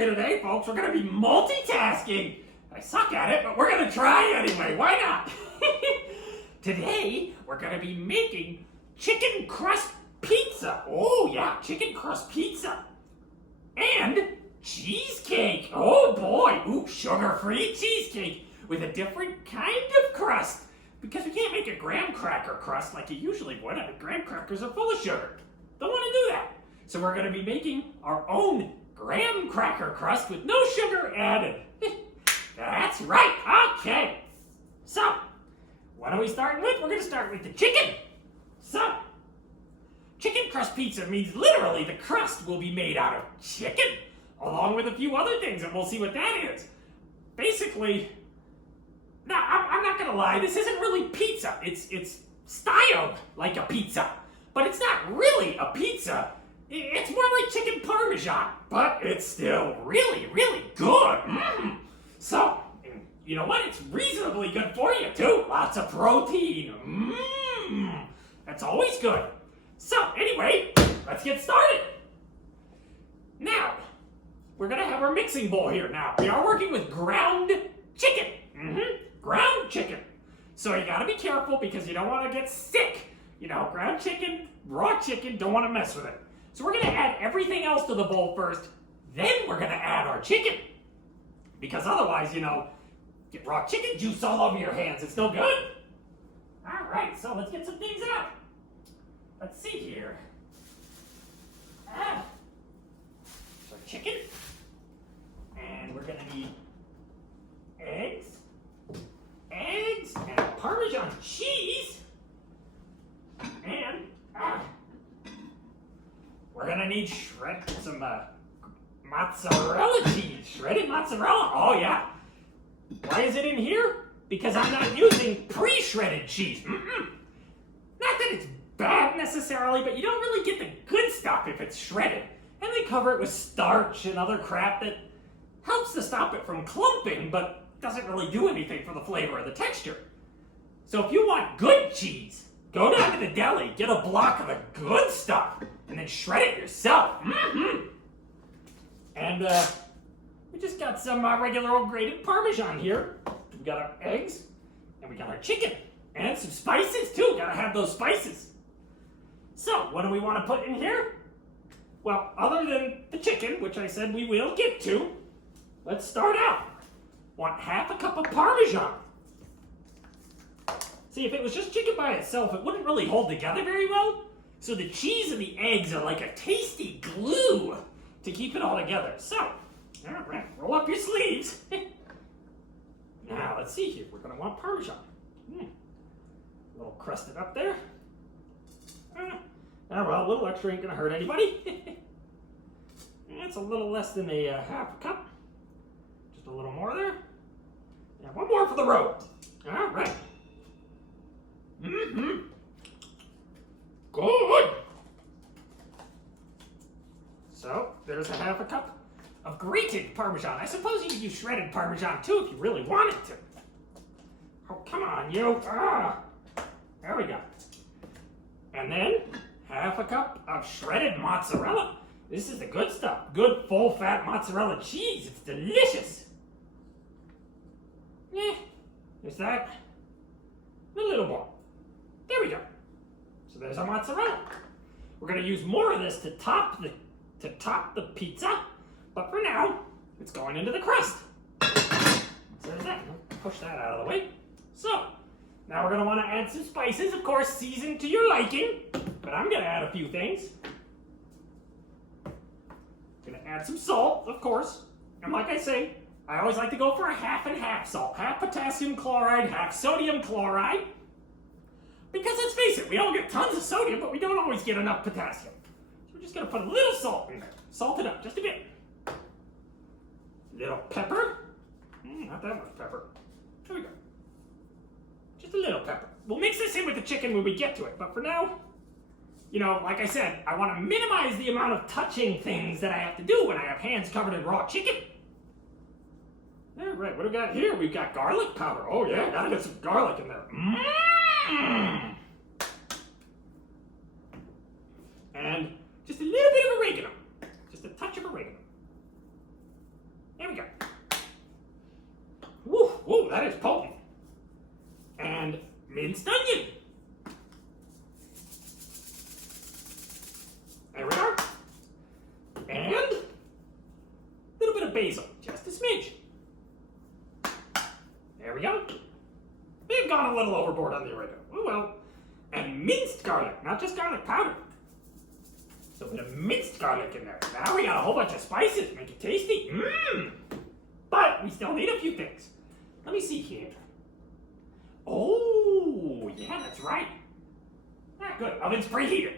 you today, folks. We're going to be multitasking. I suck at it, but we're going to try anyway. Why not? Today, we're going to be making chicken crust pizza. Oh, yeah, chicken crust pizza. And cheesecake. Oh, boy. Ooh, sugar-free cheesecake with a different kind of crust. Because we can't make a graham cracker crust like you usually would. I mean, graham crackers are full of sugar. Don't want to do that. So we're going to be making our own graham cracker crust with no sugar added. That's right. Okay. So, what are we starting with? We're going to start with the chicken. So, chicken crust pizza means literally the crust will be made out of chicken, along with a few other things, and we'll see what that is. Basically, now I'm not going to lie, this isn't really pizza. It's styled like a pizza, but it's not really a pizza. It's more like chicken parmesan, but it's still really, really good. So, you know what? It's reasonably good for you, too. Lots of protein. That's always good. So, anyway, let's get started. Now, we're going to have our mixing bowl here. Now, we are working with ground chicken. Ground chicken. So, you got to be careful because you don't want to get sick. You know, ground chicken, raw chicken, don't want to mess with it. So, we're going to add everything else to the bowl first. Then, we're going to add our chicken. Because otherwise, you know, get raw chicken juice all over your hands. It's no good. All right, so let's get some things out. Let's see here. So chicken. And we're going to need eggs. Eggs and Parmesan cheese. And we're going to need some mozzarella cheese. Shredded mozzarella. Oh, yeah. Why is it in here? Because I'm not using pre-shredded cheese. Not that it's bad necessarily, but you don't really get the good stuff if it's shredded. And they cover it with starch and other crap that helps to stop it from clumping, but doesn't really do anything for the flavor or the texture. So if you want good cheese, go down to the deli, get a block of the good stuff, and then shred it yourself. And we just got some regular old grated Parmesan here. We got our eggs, and we got our chicken, and some spices too. Gotta have those spices. So, what do we want to put in here? Well, other than the chicken, which I said we will get to, let's start out. Want half a cup of Parmesan. See, if it was just chicken by itself, it wouldn't really hold together very well. So the cheese and the eggs are like a tasty glue to keep it all together. So, all right, roll up your sleeves. Now, let's see here. We're going to want Parmesan. A little crusted up there. Well, a little extra ain't going to hurt anybody. It's a little less than a half a cup. Just a little more there. Yeah, one more for the road. All right. Good. So, there's a half a cup of grated Parmesan. I suppose you could use shredded Parmesan too if you really wanted to. Oh, come on, you. There we go. And then, half a cup of shredded mozzarella. This is the good stuff. Good full-fat mozzarella cheese. It's delicious. There's that. A little more. There we go. So there's our mozzarella. We're going to use more of this to top the pizza. But for now, it's going into the crust. So there's that. Push that out of the way. So, now we're going to want to add some spices, of course, seasoned to your liking. But I'm going to add a few things. Going to add some salt, of course. And like I say, I always like to go for a half and half salt. Half potassium chloride, half sodium chloride. Because let's face it, we all get tons of sodium, but we don't always get enough potassium. So we're just going to put a little salt in there. Salt it up just a bit. Little pepper. Not that much pepper. There we go. Just a little pepper. We'll mix this in with the chicken when we get to it, but for now, you know, like I said, I want to minimize the amount of touching things that I have to do when I have hands covered in raw chicken. All right, what do we got here? We've got garlic powder. Oh yeah, gotta get some garlic in there. And just a little bit of oregano. Just a touch of oregano. that is potent. And minced onion. There we are. And a little bit of basil, just a smidge. There we go. They've gone a little overboard on the oregano. Oh well. And minced garlic, not just garlic powder. So a bit of minced garlic in there. Now we got a whole bunch of spices, make it tasty. Mmm. But we still need a few things. Let me see here. Oh, yeah, that's right. Ah, good, oven's preheated.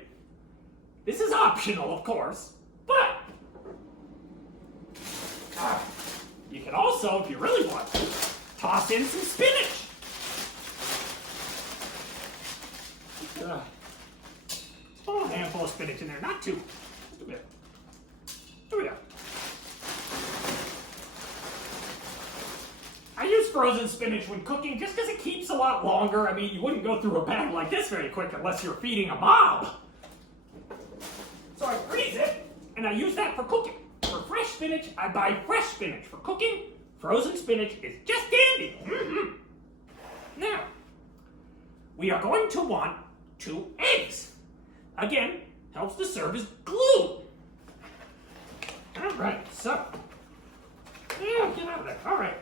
This is optional, of course, but you can also, if you really want to, toss in some spinach. Small handful of spinach in there, not too. Just a bit. Here we go. I use frozen spinach when cooking just because it keeps a lot longer. I mean, you wouldn't go through a bag like this very quick unless you're feeding a mob. So I freeze it, and I use that for cooking. For fresh spinach, I buy fresh spinach. For cooking, frozen spinach is just dandy. Mm-hmm. Now, we are going to want 2 eggs. Again, helps to serve as glue. All right, so. Yeah, get out of there. All right.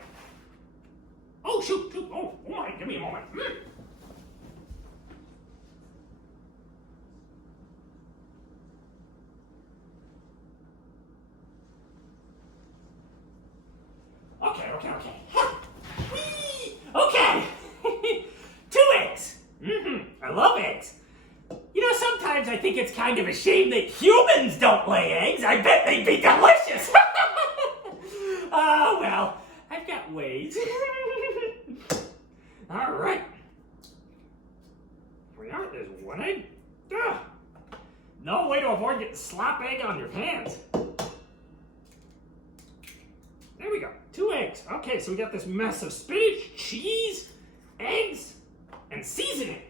Oh, shoot. Oh my, give me a moment. Okay. Whee! Okay. 2 eggs. I love eggs. You know, sometimes I think it's kind of a shame that humans don't lay eggs. I bet they'd be delicious. Oh, well, I've got ways. All right. Here we are. There's 1 egg. Ugh. No way to avoid getting slop egg on your hands. There we go. 2 eggs. Okay, so we got this mess of spinach, cheese, eggs, and seasoning.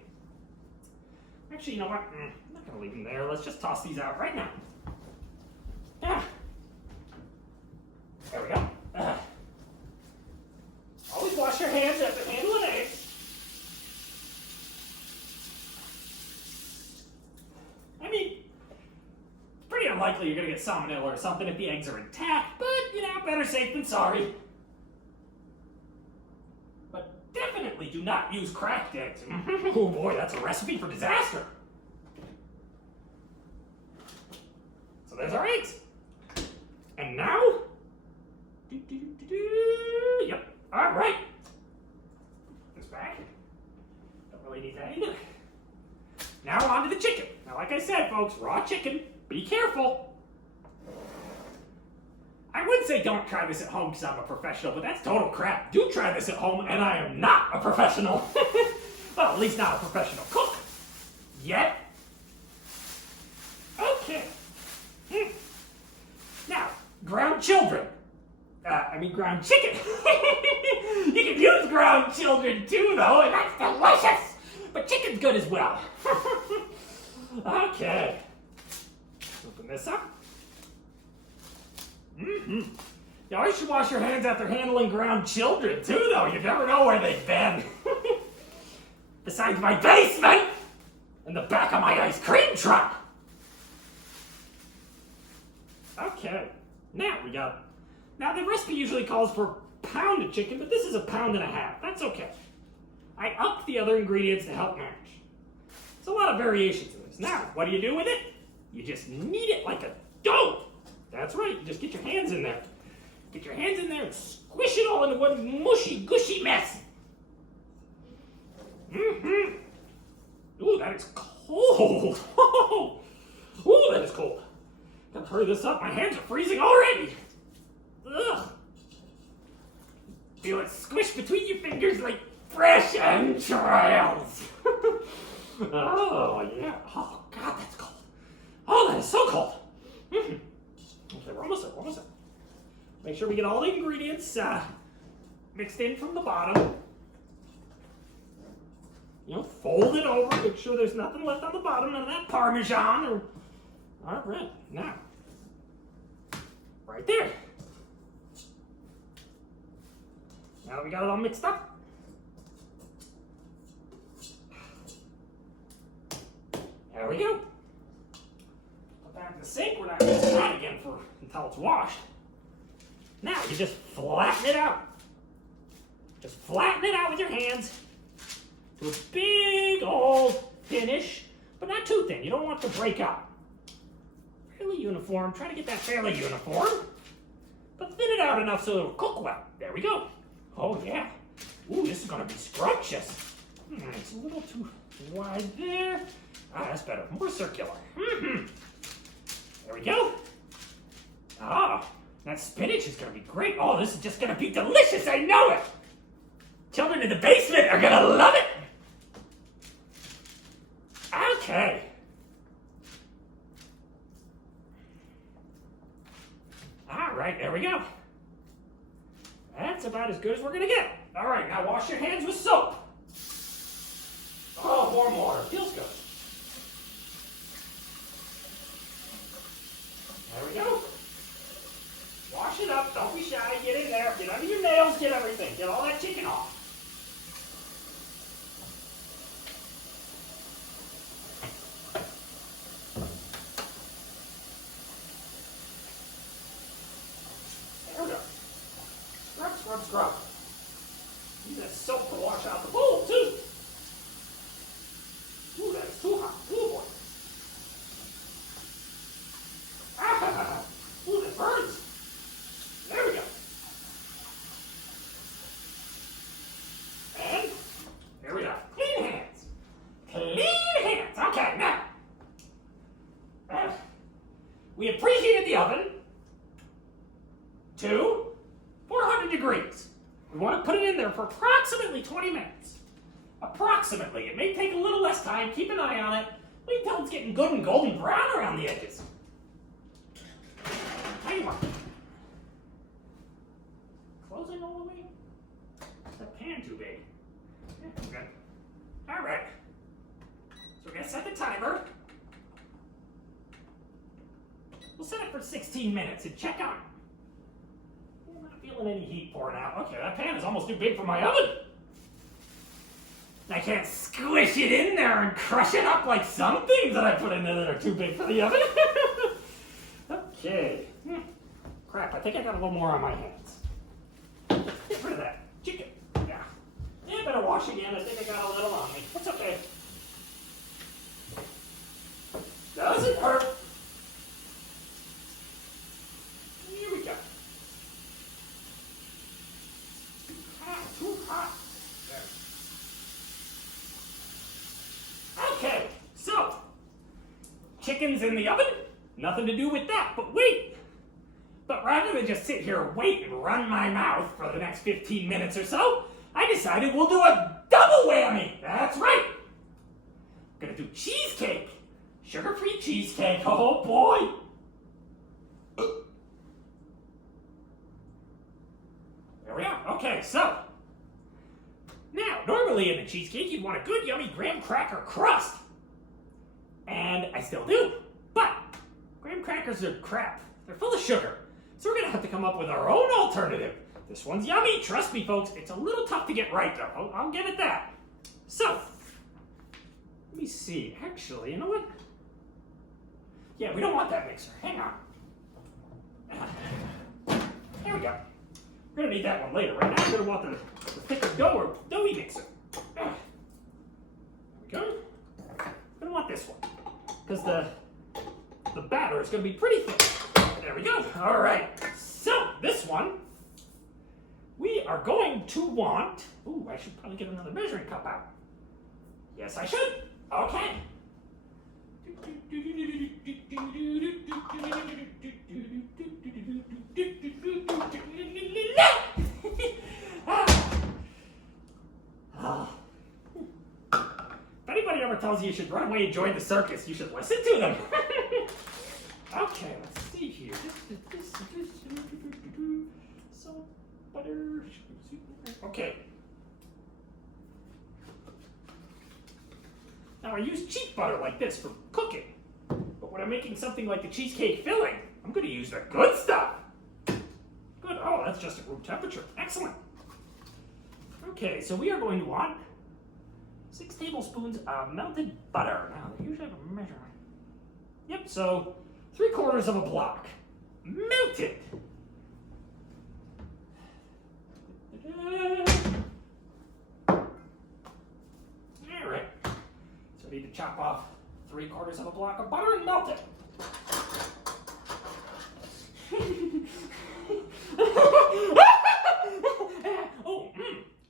Actually, you know what? I'm not going to leave them there. Let's just toss these out right now. Ah. There we go. Always wash your hands after handling eggs. I mean, it's pretty unlikely you're going to get salmonella or something if the eggs are intact, but, you know, better safe than sorry. But definitely do not use cracked eggs. Oh boy, that's a recipe for disaster. So there's our eggs. And now, yep, all right. This back. Don't really need that either. Now on to the chicken. Now, like I said, folks, raw chicken, be careful. I would say don't try this at home because I'm a professional, but that's total crap. Do try this at home, and I am not a professional. Well, at least not a professional cook. Yet. Okay. Now, ground children. Ground chicken. You can use ground children too, though, and that's delicious. But chicken's good as well. Okay. Open this up. You always should wash your hands after handling ground children too, though. You never know where they've been. Besides my basement and the back of my ice cream truck. Okay. Now the recipe usually calls for a pound of chicken, but this is 1.5 pounds. That's okay. I upped the other ingredients to help match. There's a lot of variations in this. Now, what do you do with it? You just knead it like a dough. That's right. You just get your hands in there. Get your hands in there and squish it all into one mushy, gushy mess. Ooh, that is cold. Ooh, that is cold. Gotta hurry this up. My hands are freezing already. Ugh. Feel it squish between your fingers like fresh entrails. Oh, yeah. Oh, God, that's cold. Oh, that is so cold. Okay, we're almost there. Make sure we get all the ingredients mixed in from the bottom. You know, fold it over. Make sure there's nothing left on the bottom. None of that Parmesan. All right, now. Right there. Now that we got it all mixed up, There we go. Put that in the sink. We're not going to use that again until it's washed. Now you just flatten it out. Just flatten it out with your hands to a big old finish, but not too thin. You don't want it to break up. Fairly uniform. Try to get that fairly uniform, but thin it out enough so it'll cook well. There we go. Oh yeah. Ooh, this is going to be scrumptious. It's a little too wide there. Ah, that's better. More circular. There we go. Ah, that spinach is going to be great. Oh, this is just going to be delicious. I know it. Children in the basement are going to love it. Okay. All right, there we go. That's about as good as we're going to get. All right, now wash your hands with soap. Oh, warm water. Feels good. There we go. Wash it up. Don't be shy. Get in there. Get under your nails. Get everything. Get all that chicken off. There we go. Scrub, scrub, scrub. Use that soap to wash out the bowl, too. Ooh, that is too hot. Ooh, boy. Ah! Ooh, that burns. There we go. And there we go. Clean hands. Clean hands. Okay, now. We have preheated the oven to 400 degrees. We want to put it in there for approximately 20 minutes. Approximately. It may take a little less time. Keep an eye on it. Wait until it's getting good and golden brown around the edges. Hang on. Closing all the way? Is that pan too big? Yeah, okay. All right. So we're going to set the timer. We'll set it for 16 minutes and check on it. I'm not feeling any heat pouring out. Okay, that pan is almost too big for my oven. I can't squish it in there and crush it up like some things that I put in there that are too big for the oven. Okay. Crap, I think I got a little more on my hands. Get rid of that chicken. Yeah. Yeah, better wash again. I think I got a little on me. That's okay. Doesn't hurt. Here we go. Too hot. There. Okay, so chicken's in the oven. Nothing to do with that, but wait. But rather than just sit here and wait and run my mouth for the next 15 minutes or so, I decided we'll do a double whammy. That's right. I'm gonna do cheesecake. Sugar-free cheesecake. Oh boy. There we are. Okay, so now normally in a cheesecake you'd want a good yummy graham cracker crust. And I still do. But graham crackers are crap. They're full of sugar. So we're going to have to come up with our own alternative. This one's yummy. Trust me, folks. It's a little tough to get right, though. I'll give it that. So, let me see. Actually, you know what? Yeah, we don't want that mixer. Hang on. There we go. We're going to need that one later. Right now, we're going to want the thicker dough or doughy mixer. There we go. We're going to want this one. Because the batter is going to be pretty thick. There we go. All right. So this one, we are going to want. Ooh, I should probably get another measuring cup out. Yes, I should. Okay. If anybody ever tells you you should run away and join the circus, you should listen to them. Okay, let's see here. Salt, butter. Okay. Now I use cheap butter like this for cooking. But when I'm making something like the cheesecake filling, I'm going to use the good stuff. Good. Oh, that's just at room temperature. Excellent. Okay, so we are going to want 6 tablespoons of melted butter. Now, they usually have a measurement. Yep, so 3/4 of a block. Melted. Alright. So I need to chop off 3/4 of a block of butter and melt it.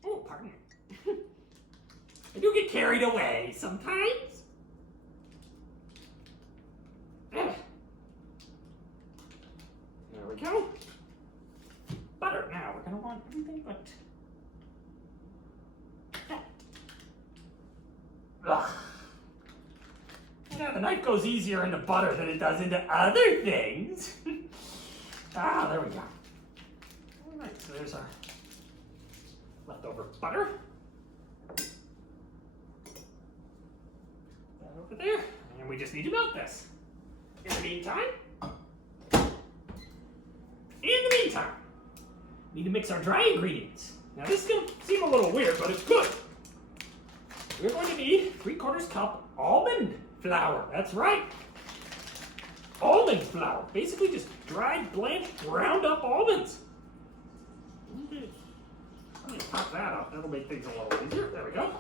Oh, pardon me. I do get carried away sometimes. There we go. Butter. Now we're gonna want everything but that. Ugh. Yeah, the knife goes easier into butter than it does into other things. There we go. All right, so there's our leftover butter. That over there, and we just need to melt this. In the meantime, we need to mix our dry ingredients. Now this is going to seem a little weird, but it's good. We're going to need 3/4 cup almond flour. That's right. Almond flour. Basically just dried, blanched, ground up almonds. Okay. I'm going to pop that up. That'll make things a little easier. There we go.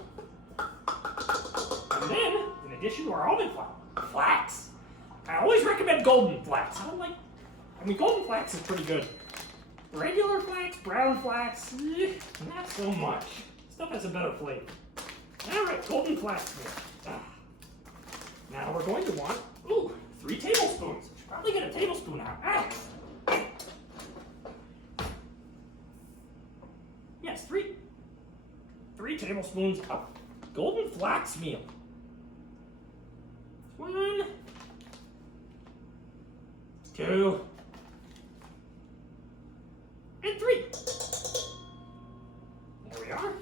And then, in addition to our almond flour, flax. I always recommend golden flax. I mean, golden flax is pretty good. Regular flax, brown flax, not so much. Stuff has a better flavor. All right, golden flax here. Now we're going to want, 3 tablespoons. Should probably get a tablespoon out. Yes, 3 tablespoons of golden flax meal. 1, 2, and 3. There we are.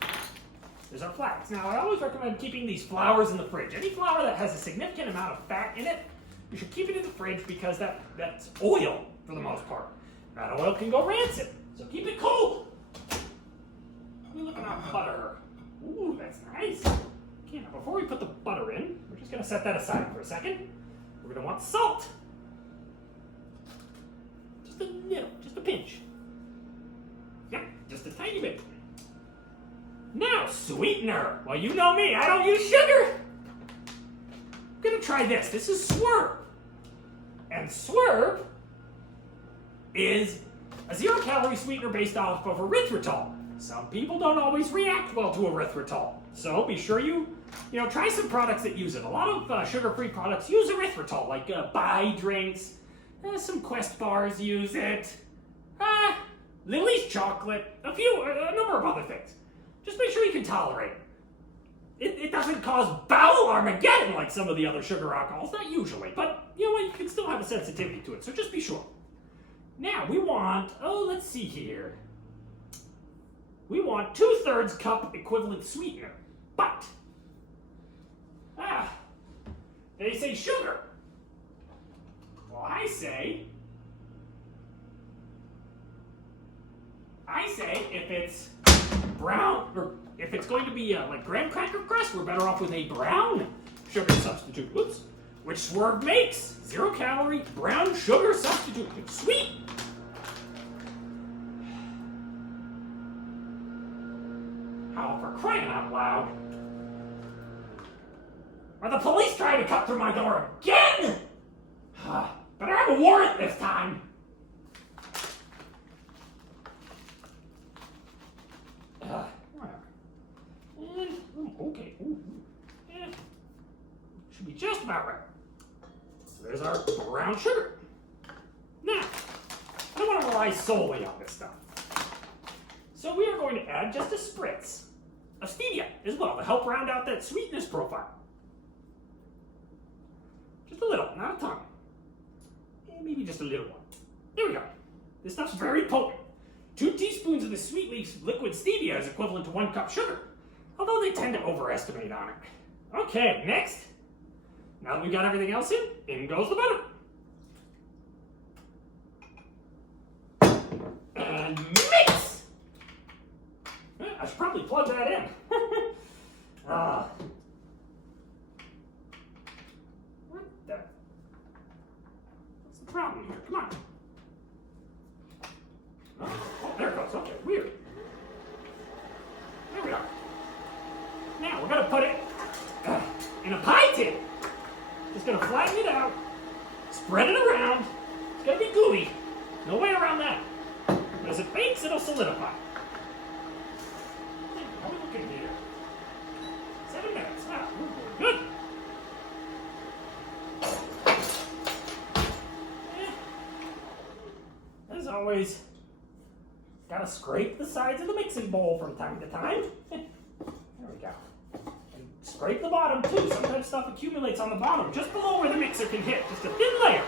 There's our flax. Now, I always recommend keeping these flours in the fridge. Any flour that has a significant amount of fat in it, you should keep it in the fridge because that's oil for the most part. That oil can go rancid, so keep it cold. Let me look at our butter. Ooh, that's nice. Okay, now before we put the butter in, we're just going to set that aside for a second. We're going to want salt. Just a little, just a pinch. Yep, just a tiny bit. Now, sweetener. Well, you know me, I don't use sugar. I'm gonna try this. This is Swerve. And Swerve is a 0-calorie sweetener based off of erythritol. Some people don't always react well to erythritol. So be sure you try some products that use it. A lot of sugar-free products use erythritol, like Bai drinks. Some Quest bars use it. Lily's chocolate. A number of other things. Just make sure you can tolerate it. It doesn't cause bowel Armageddon like some of the other sugar alcohols, not usually, but you can still have a sensitivity to it, so just be sure. Now, we want, let's see here. We want 2/3 cup equivalent sweetener, but, they say sugar. Well, I say if it's brown, or if it's going to be like graham cracker crust, we're better off with a brown sugar substitute. Whoops. Which Swerve makes. 0-calorie brown sugar substitute. It's sweet. Oh, for crying out loud. Are the police trying to cut through my door again? Better have a warrant this time. Okay. Yeah. Should be just about right. So there's our brown sugar. Now, I don't want to rely solely on this stuff. So we are going to add just a spritz of stevia as well to help round out that sweetness profile. Just a little, not a ton. And maybe just a little one. There we go. This stuff's very potent. 2 teaspoons of the sweet leaf liquid stevia is equivalent to 1 cup sugar, although they tend to overestimate on it. Okay, next. Now that we've got everything else in goes the butter. And mix! I should probably plug that in. problem here? Come on. Oh, there it goes. Okay, weird. There we are. Now we're gonna put it in a pie tin. Just gonna flatten it out, spread it around. It's gonna be gooey. No way around that. But as it bakes, it'll solidify. How are we looking here? 7 minutes. Wow, we're good. As always, gotta scrape the sides of the mixing bowl from time to time. There we go. And scrape the bottom too. Sometimes stuff accumulates on the bottom, just below where the mixer can hit. Just a thin layer.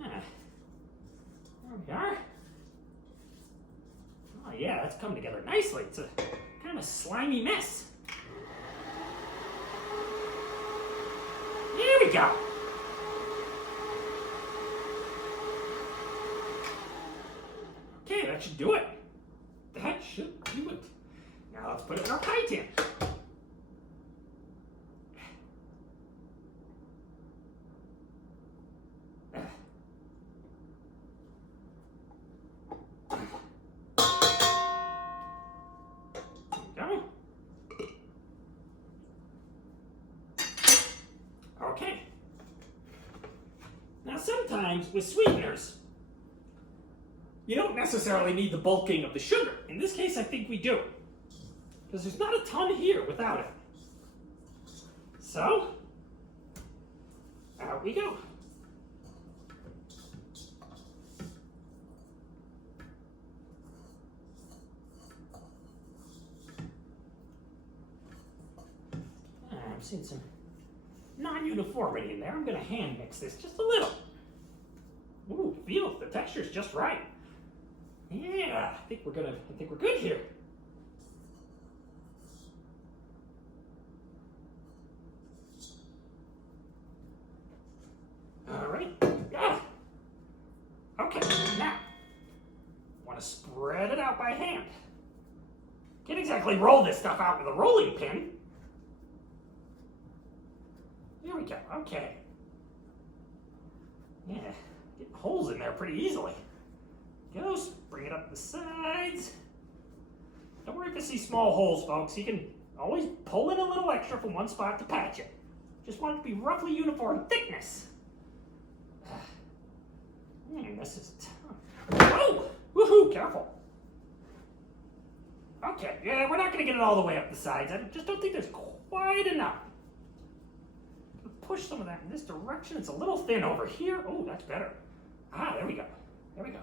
There we are. Oh yeah, that's come together nicely. It's a kind of slimy mess. There we go. Okay, that should do it. That should do it. Now let's put it in our pie tin. Okay. Now sometimes with sweeteners, you don't necessarily need the bulking of the sugar. In this case, I think we do. Because there's not a ton here without it. So, out we go. I'm seeing some non-uniformity in there. I'm going to hand mix this just a little. Ooh, feel the texture's just right. Yeah, I think we're good here. All right. Yeah. Okay. Now, want to spread it out by hand. Can't exactly roll this stuff out with a rolling pin. There we go. Okay. Yeah, get holes in there pretty easily. Goes, bring it up the sides. Don't worry if you see small holes, folks. You can always pull in a little extra from one spot to patch it. Just want it to be roughly uniform thickness. This is tough. Oh! Woohoo! Careful. Okay, yeah, we're not going to get it all the way up the sides. I just don't think there's quite enough. Push some of that in this direction. It's a little thin over here. Oh, that's better. Ah, there we go. There we go.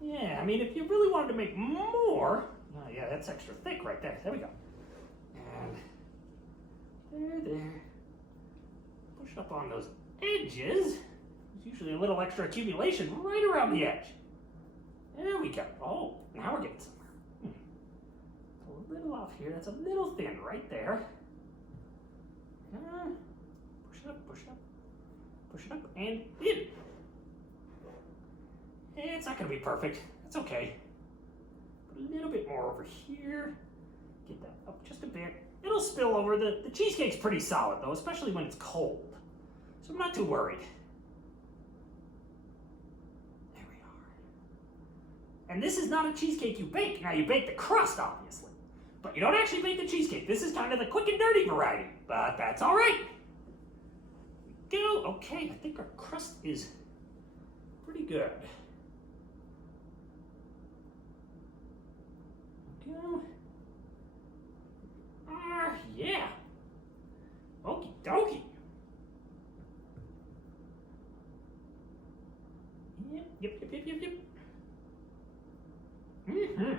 Yeah, I mean, if you really wanted to make more, oh yeah, that's extra thick right there. There we go. And there. Push up on those edges. There's usually a little extra accumulation right around the edge. There we go. Oh, now we're getting somewhere. A little off here. That's a little thin right there. Push it up, push it up, push it up, and in. It's not going to be perfect. That's okay. Put a little bit more over here. Get that up just a bit. It'll spill over. The cheesecake's pretty solid, though, especially when it's cold. So I'm not too worried. There we are. And this is not a cheesecake you bake. Now, you bake the crust, obviously. But you don't actually bake the cheesecake. This is kind of the quick and dirty variety. But that's all right. Go. Okay, I think our crust is pretty good. Go. Yeah. Okie dokie. Yep. Mm-hmm.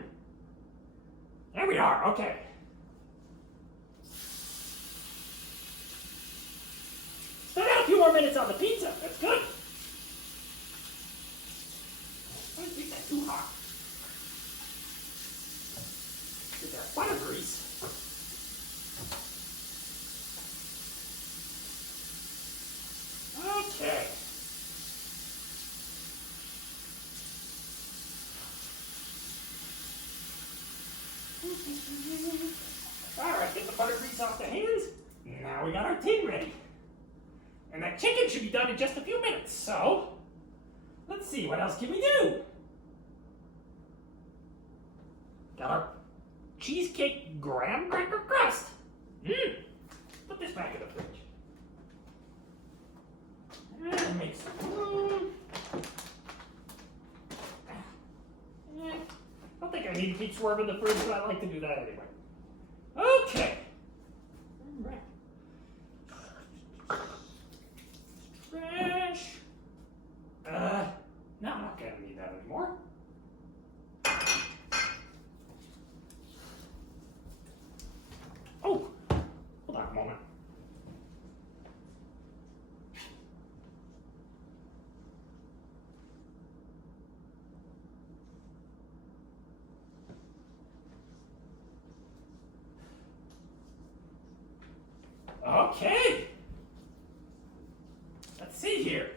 There we are. Okay. Still got a few more minutes on the pizza. That's good. Don't make that too hot. Get that butter grease. Okay. All right, get the butter grease off the hands. Now we got our tin ready. And that chicken should be done in just a few minutes. So, let's see, what else can we do? Got our cheesecake graham cracker crust. Put this back in the fridge. And make some room. I don't think I need to keep swerving the fridge, but I like to do that anyway. Okay. All right. Trash. No, I'm not gonna need that anymore. Oh, hold on a moment. Okay. Let's see here.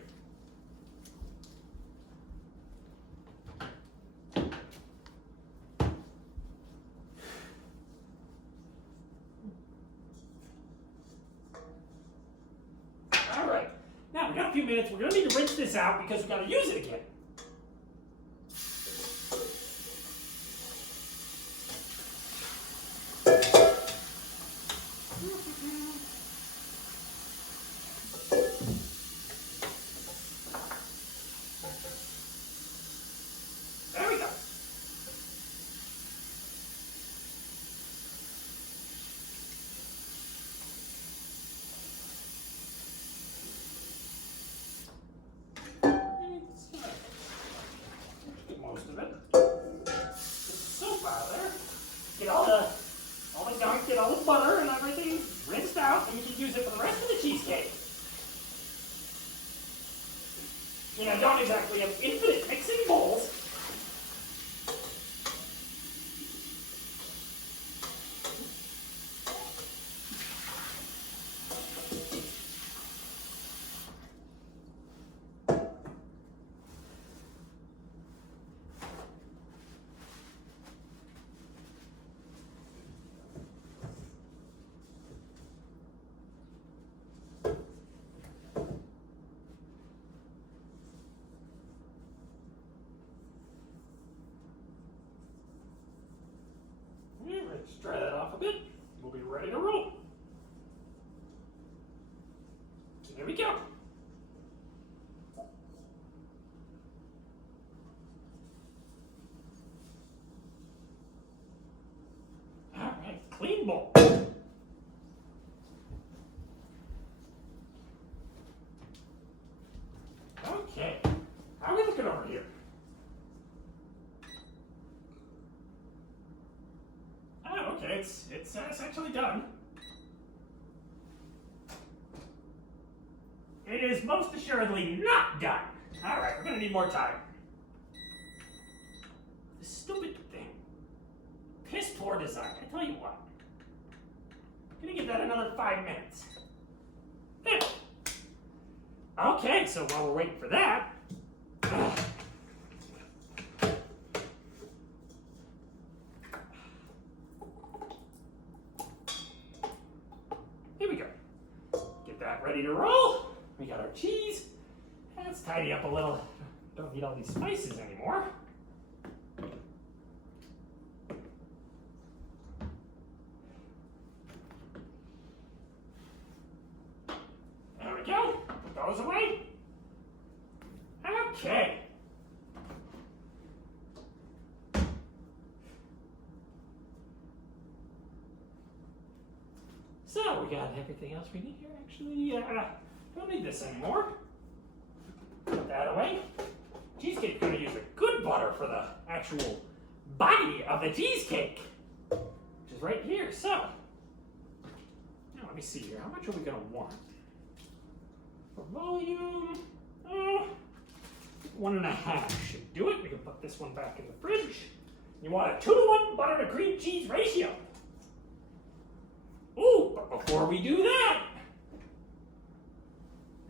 All right. Now we got a few minutes. We're going to need to rinse this out because we've got to use it again. There we go. Get most of it. Get the soap out of there. Get all the gunk, get all the butter and everything rinsed out, and we can use it for the rest of the cheesecake. You know, I don't exactly have infinite mixing bowls. Let's dry that off a bit. We'll be ready to roll. There we go. All right, clean bowl. Okay, how are we looking over here? Okay, it's essentially done. It is most assuredly not done. All right, we're gonna need more time. This stupid thing. Piss poor design. I tell you what. I'm gonna give that another 5 minutes. There. Okay, so while we're waiting for that. Here we go. Get that ready to roll. We got our cheese. Let's tidy up a little. Don't need all these spices anymore. There we go. Put those away. Okay. So we got everything else we need here. Actually, don't need this anymore. Put that away. Cheesecake's gonna use a good butter for the actual body of the cheesecake, which is right here. So, now let me see here. How much are we gonna want? For volume, 1.5 should do it. We can put this one back in the fridge. You want a 2-to-1 butter to cream cheese ratio. Ooh, but before we do that,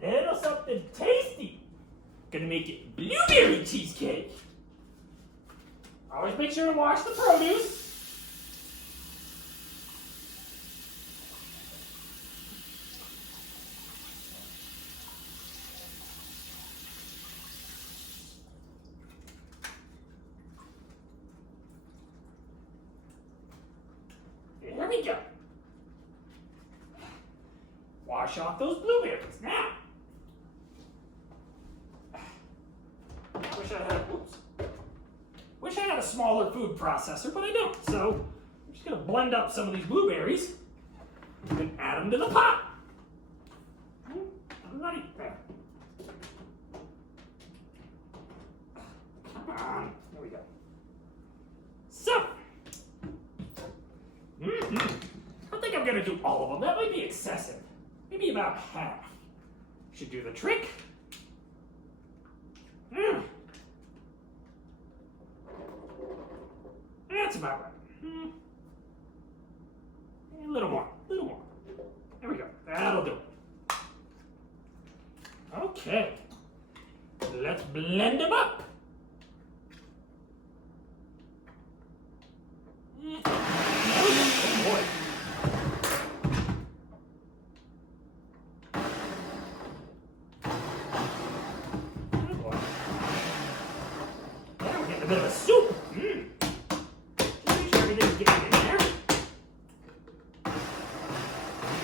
little something tasty. Gonna make it blueberry cheesecake. Always make sure to wash the produce. There we go. Wash off those blueberries. Now, wish I had a smaller food processor, but I don't. So I'm just gonna blend up some of these blueberries and add them to the pot. Alrighty, there. Come on, there we go. So, I don't think I'm gonna do all of them. That might be excessive. Maybe about half. Should do the trick. That's about right. A little more, a little more. There we go. That'll do it. Okay. Let's blend them up. Oh boy. Oh boy. Now we're getting a bit of a soup. Just make sure everything's getting in there.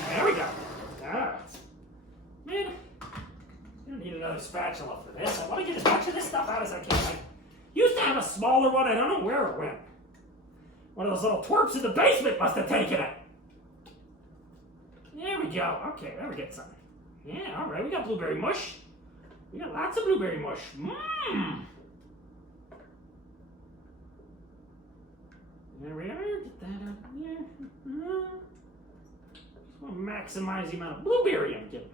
There we go. Ah. Man, I don't need another spatula for this. I want to get as much of this stuff out as I can. I used to have a smaller one. I don't know where it went. One of those little twerps in the basement must have taken it. There we go. Okay, there we get some. Yeah, all right. We got blueberry mush. We got lots of blueberry mush. There we are. Get that up here. Just want to maximize the amount of blueberry I'm getting.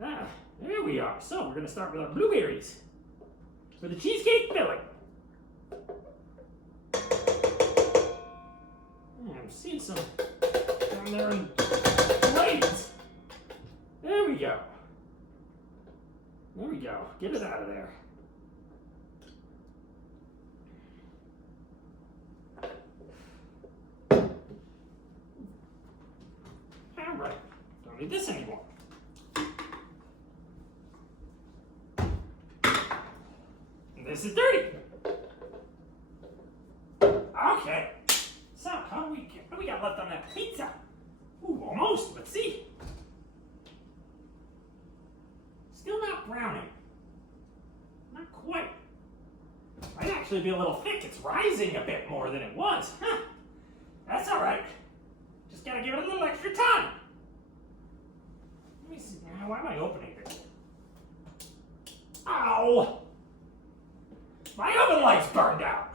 Ah, there we are. So we're going to start with our blueberries for the cheesecake filling. I'm seeing some down there in blades. There we go. There we go. Get it out of there. All right. Don't need this anymore. And this is dirty. Okay. So, what do we got left on that pizza? Ooh, almost. Let's see. Still not browning. Not quite. Might actually be a little thick. It's rising a bit more than it was. Huh. That's all right. Just gotta give it a little extra time. Let me see. Now, why am I opening this? Ow! My oven light's burned out.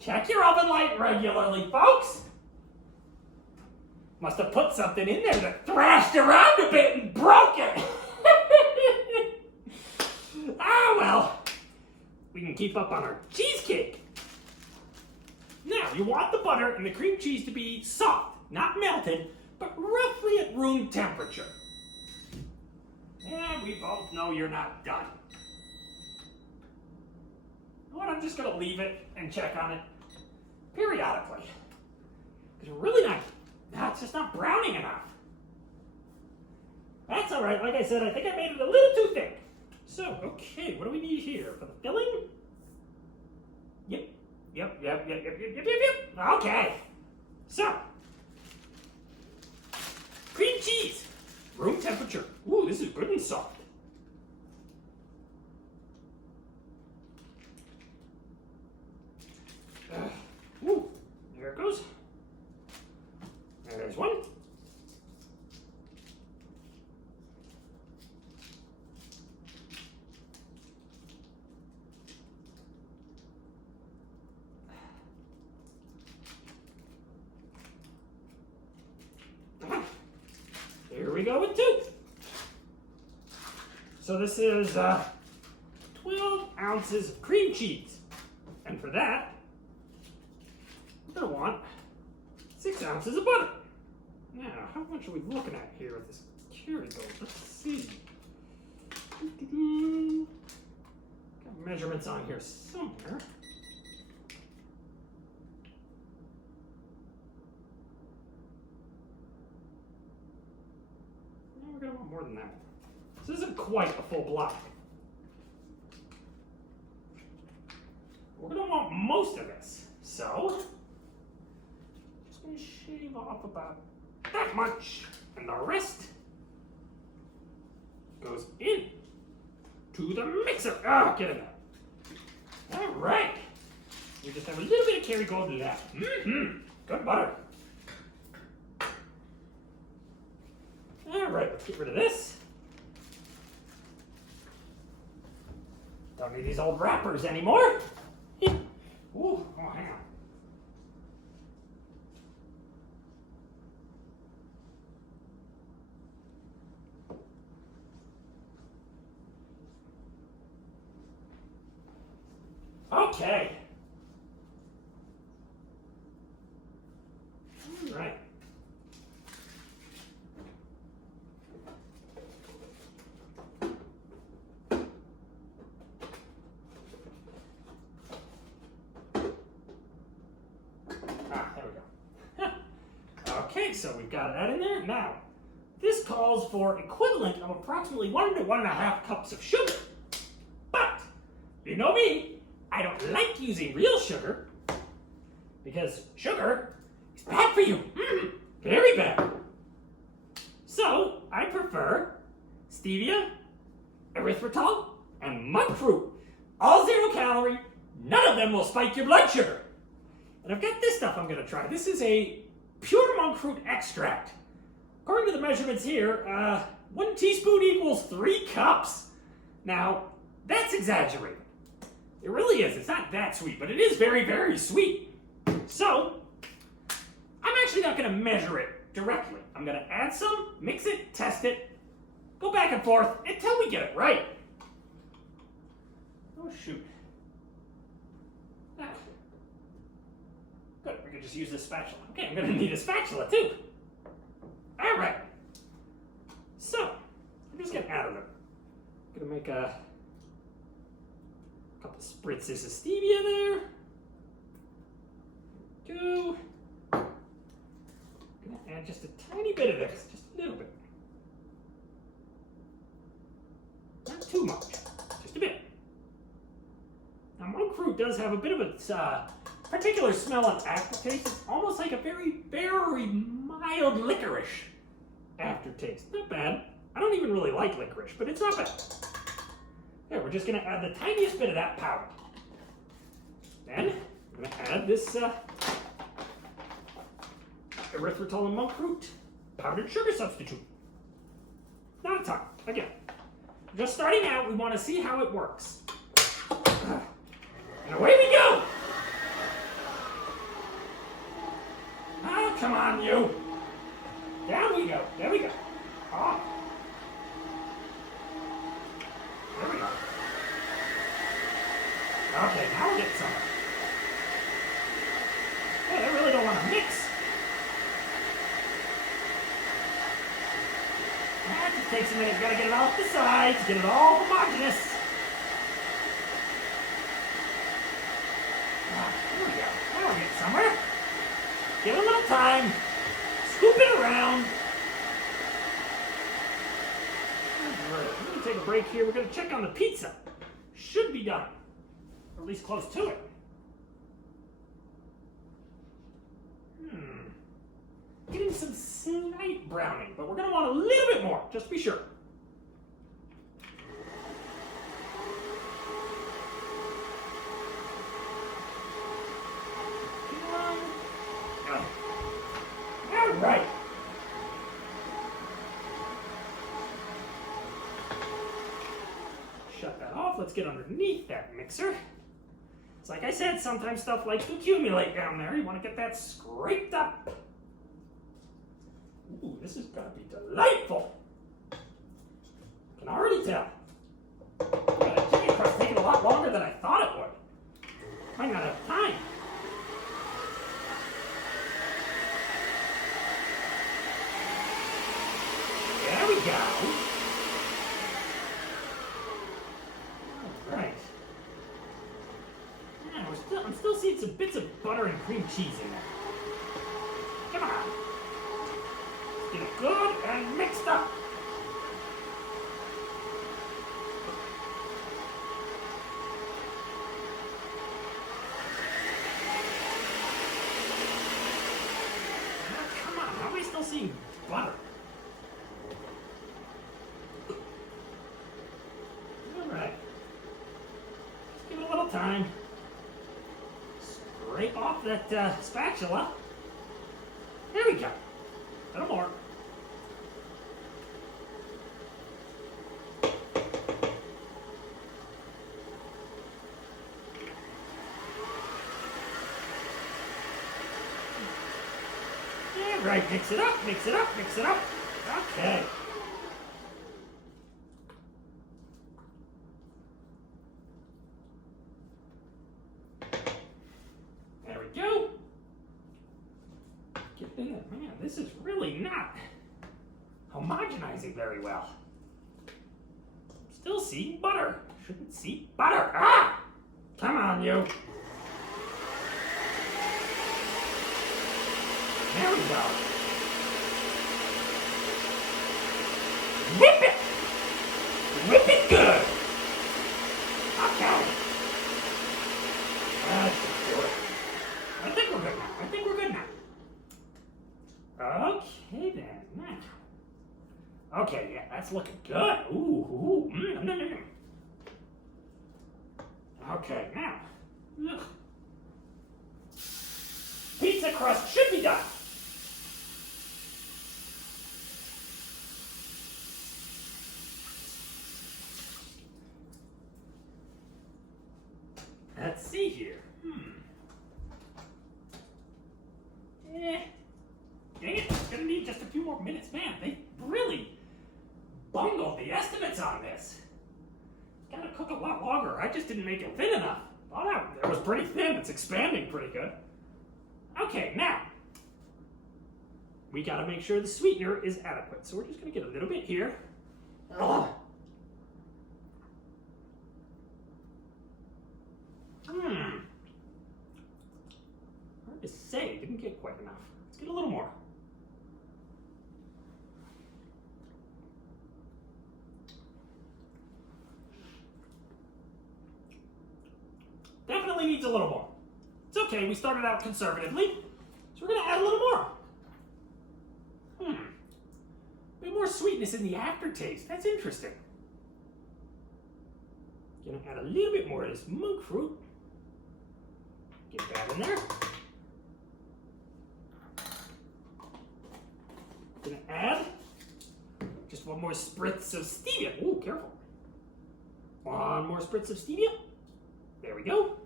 Check your oven light regularly, folks. Must have put something in there that thrashed around a bit and broke it. Ah, well. We can keep up on our cheesecake. Now, you want the butter and the cream cheese to be soft, not melted, but roughly at room temperature. And we both know you're not done. You know what? I'm just going to leave it and check on it periodically. Because we're really not, it's just not browning enough. That's all right. Like I said, I think I made it a little too thick. So, okay, what do we need here for the filling? Yep. Okay. So, cream cheese, room temperature. Ooh, this is good and soft. Ooh, there it goes. There's one. Here we go with two. So this is 12 ounces of cream cheese. And for that, we're going to want 6 ounces of butter. Now, how much are we looking at here with this carry go? Let's see. Got measurements on here somewhere. No, we're going to want more than that. This isn't quite a full block. We're going to want most of this. So, shaving off about that much, and the rest goes in to the mixer. Oh, get it out. All right. We just have a little bit of Kerrygold left. Good butter. All right, let's get rid of this. Don't need these old wrappers anymore. Ooh, oh, hang on. Okay. All right. There we go. Okay, so we've got that in there. Now, this calls for equivalent of approximately 1 to 1.5 cups of sugar. But, you know me, I don't like using real sugar because sugar is bad for you. Very bad. So, I prefer stevia, erythritol, and monk fruit. All 0 calorie. None of them will spike your blood sugar. And I've got this stuff I'm going to try. This is a pure monk fruit extract. According to the measurements here, 1 teaspoon equals 3 cups. Now, that's exaggerated. It really is. It's not that sweet, but it is very, very sweet. So, I'm actually not going to measure it directly. I'm going to add some, mix it, test it, go back and forth until we get it right. Oh, shoot. Good, we could just use this spatula. Okay, I'm going to need a spatula too. All right. So, I'm just going to add them. I'm going to make a couple spritzes of stevia there. Go. I'm going to add just a tiny bit of this, just a little bit. Not too much, just a bit. Now, monk fruit does have a bit of a particular smell and aftertaste. It's almost like a very, very mild licorice aftertaste. Not bad. I don't even really like licorice, but it's not bad. There, we're just going to add the tiniest bit of that powder. Then, I'm going to add this erythritol and monk fruit powdered sugar substitute. Not a ton. Again, just starting out, we want to see how it works. And away we go! Oh, come on, you! Down we go. There we go. Oh. There we go. Okay, now we'll get some. Hey, I really don't want to mix. That just takes a minute. You gotta get it off the sides, get it all homogeneous. Here we go. Now we'll get somewhere. Give it a little time. Scoop it around. Alright, we're going to take a break here. We're going to check on the pizza. Should be done. Or at least close to it. Getting some slight browning, but we're going to want a little bit more, just to be sure. All right. Shut that off. Let's get underneath that mixer. It's like I said, sometimes stuff likes to accumulate down there. You want to get that scraped up. Ooh, this is going to be delightful. Can already tell. That chicken crust taking a lot longer than I thought it would. Might not have time. There we go. All right. Yeah, I'm still seeing some bits of butter and cream cheese in there. Come on. Get it good and mixed up. still seeing butter. All right. Just give it a little time. Scrape off that spatula. There we go. A little more. Yeah, right. Mix it up, mix it up, mix it up. Okay. There we go. Get that. Man, this is really not homogenizing very well. Still seeing butter. Shouldn't see butter. Ah! Come on, you. There we go. Whip it! Whip it good! Okay. That's do it. I think we're good now. I think we're good now. Okay then. Now. Okay, yeah, that's looking good. Ooh, ooh. Okay, now. Ugh. Pizza crust should be done. Let's see here. Dang it, it's gonna need just a few more minutes. Man, they really bungled the estimates on this. Gotta cook a lot longer. I just didn't make it thin enough. Thought it was pretty thin. It's expanding pretty good. Okay, now we gotta make sure the sweetener is adequate. So we're just gonna get a little bit here. Ugh. Hard to say, didn't get quite enough. Let's get a little more. Definitely needs a little more. It's okay, we started out conservatively, so we're gonna add a little more. A bit more sweetness in the aftertaste, that's interesting. Gonna add a little bit more of this monk fruit. Get that in there. Gonna add just one more spritz of stevia. Ooh, careful. One more spritz of stevia. There we go.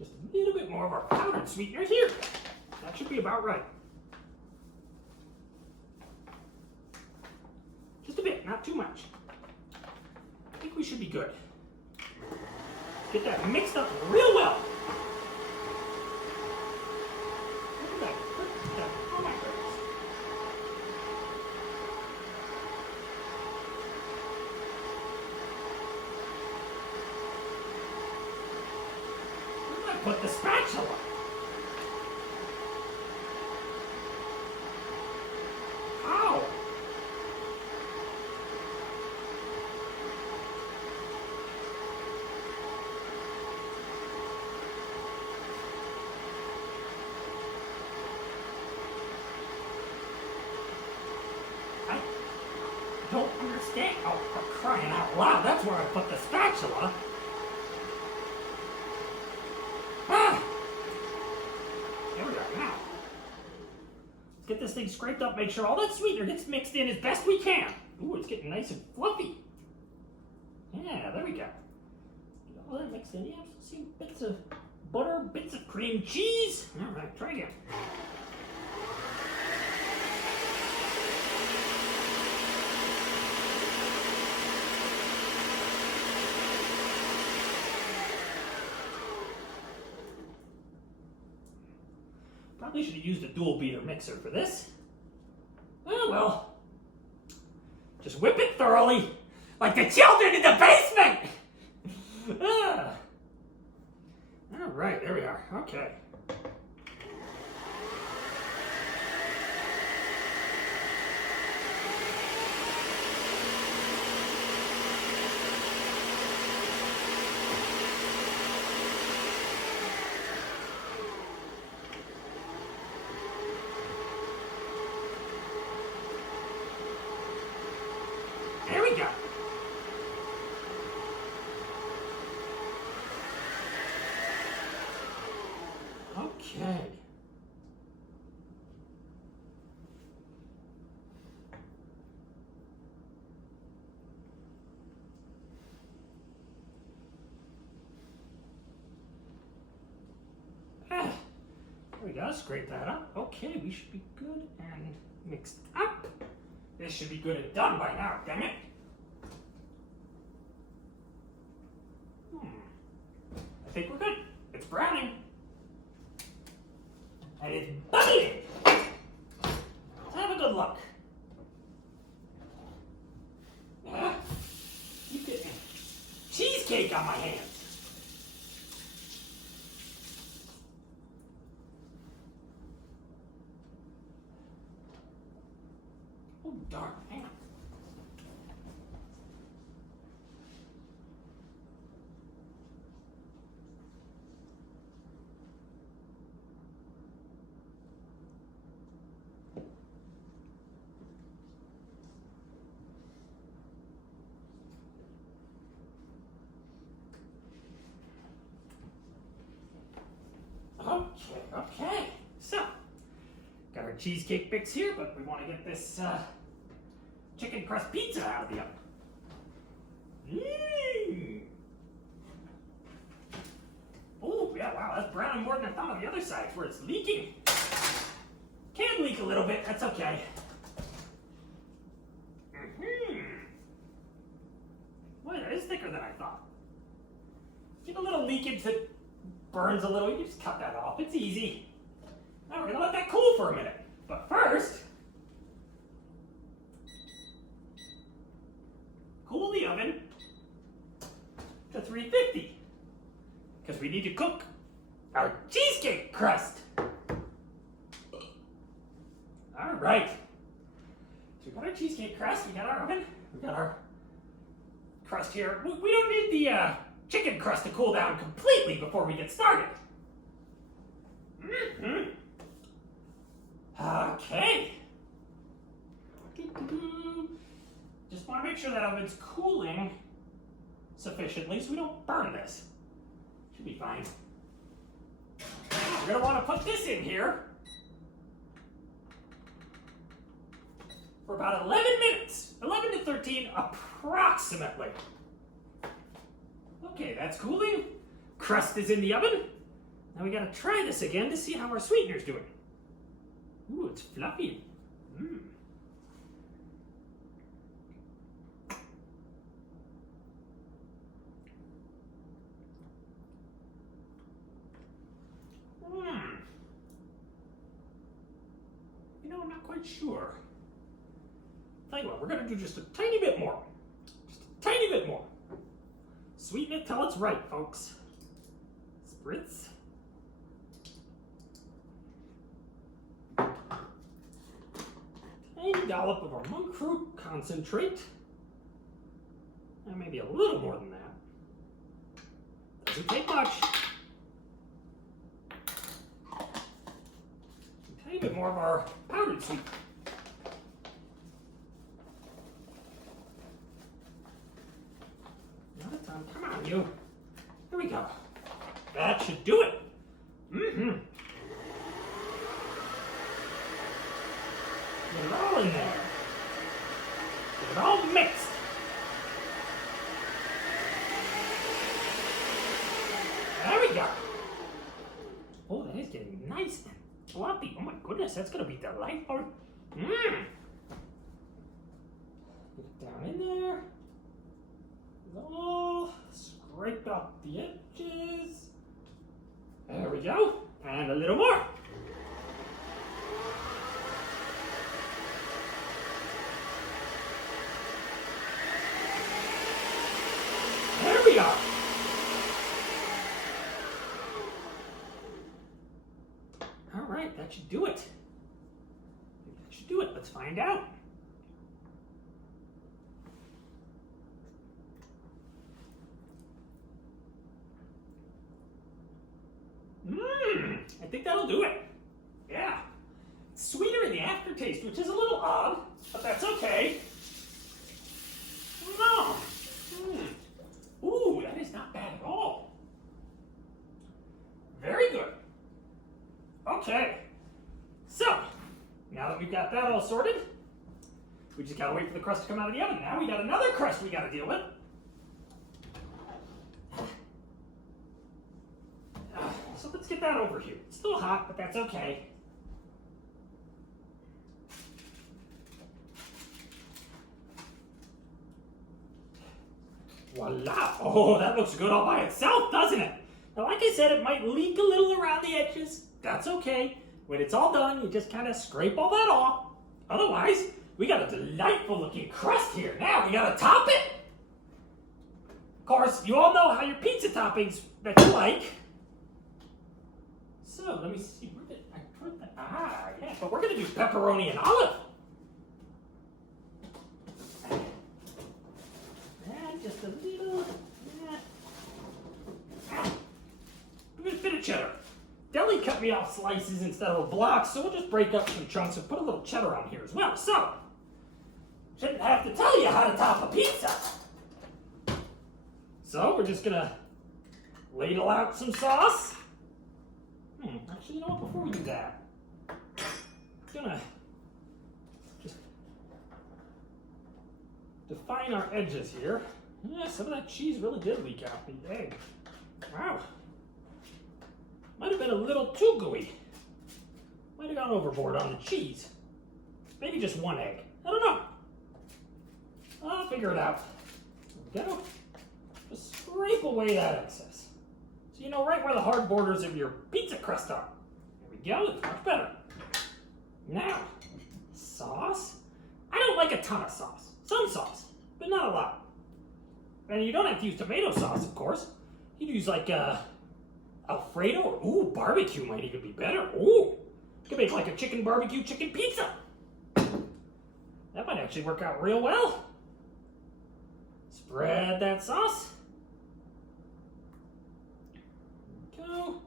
Just a little bit more of our powdered sweetener here. That should be about right. Just a bit, not too much. I think we should be good. Get that mixed up real well. Look at that. Oh my goodness. Where did I put the spatula? How? I don't understand. Oh, for crying out loud, that's where I put the spatula. Ah! There we are now. Let's get this thing scraped up, make sure all that sweetener gets mixed in as best we can. Ooh, it's getting nice and fluffy. Yeah, there we go. Get all that mixed in. Yeah, see bits of butter, bits of cream cheese. All right, try again. Probably should have used a dual beater mixer for this. Oh well. Just whip it thoroughly, like the children in the basement! All right, there we are. Okay. Okay. There we go, scrape that up. Okay, we should be good and mixed up. This should be good and done by now, dang it. I think we're good. It's browning. And it's bubbling. Let's have a good look. Keep getting cheesecake on my hands. Oh, darn. Hang on. Okay. So, got our cheesecake mix here, but we want to get this chicken crust pizza out of the oven. Oh, yeah, wow, that's browning more than I thought on the other side where it's leaking. Can leak a little bit, that's okay. Boy, that is thicker than I thought. Get a little leakage that burns a little, you can just cut that off, it's easy. Now we're gonna let that cool for a minute. But first, cool the oven to 350. Because we need to cook our cheesecake crust. Alright. So we got our cheesecake crust, we got our oven, we got our crust here. We don't need the chicken crust to cool down completely before we get started. Okay. Just want to make sure that oven's cooling sufficiently so we don't burn this. Should be fine. We're going to want to put this in here for about 11 minutes. 11 to 13 approximately. Okay, that's cooling. Crust is in the oven. Now we gotta try this again to see how our sweetener's doing. Ooh, it's fluffy. You know, I'm not quite sure. Tell you what, we're gonna do just a tiny bit more. Just a tiny bit more. Sweeten it till it's right, folks. Spritz. Tiny dollop of our monk fruit concentrate. And maybe a little more than that. Doesn't take much. A tiny bit more of our powdered sweet. Come on, you. Here we go. That should do it. Get it all in there. Get it all mixed. There we go. Oh, that is getting nice and fluffy. Oh my goodness, that's gonna be delightful. Get it down in there. All scrape off the edges. There we go. And a little more. There we are. All right, that should do it. That should do it. Let's find out. I think that'll do it. Yeah. It's sweeter in the aftertaste, which is a little odd, but that's okay. No. Ooh, that is not bad at all. Very good. Okay, so now that we've got that all sorted, we just gotta wait for the crust to come out of the oven. Now we got another crust we gotta deal with. So let's get that over here. It's still hot, but that's okay. Voila! Oh, that looks good all by itself, doesn't it? Now, like I said, it might leak a little around the edges. That's okay. When it's all done, you just kind of scrape all that off. Otherwise, we got a delightful looking crust here. Now, we gotta top it. Of course, you all know how your pizza toppings that you like. So, let me see, where did I put that? Ah, yeah, but we're gonna do pepperoni and olive. And just a little, a bit of cheddar. Deli cut me off slices instead of blocks, so we'll just break up some chunks and put a little cheddar on here as well. So, shouldn't have to tell you how to top a pizza. So, we're just gonna ladle out some sauce. Actually, you know what, before we do that, I'm gonna just define our edges here. Yeah, some of that cheese really did leak out the egg. Wow. Might have been a little too gooey. Might have gone overboard on the cheese. Maybe just one egg. I don't know. I'll figure it out. There we go. Just scrape away that excess. So you know right where the hard borders of your pizza crust are. There we go. It's much better. Now, sauce. I don't like a ton of sauce. Some sauce, but not a lot. And you don't have to use tomato sauce, of course. You can use like Alfredo or, ooh, barbecue might even be better. Ooh, you can make like a chicken barbecue chicken pizza. That might actually work out real well. Spread that sauce. There we go.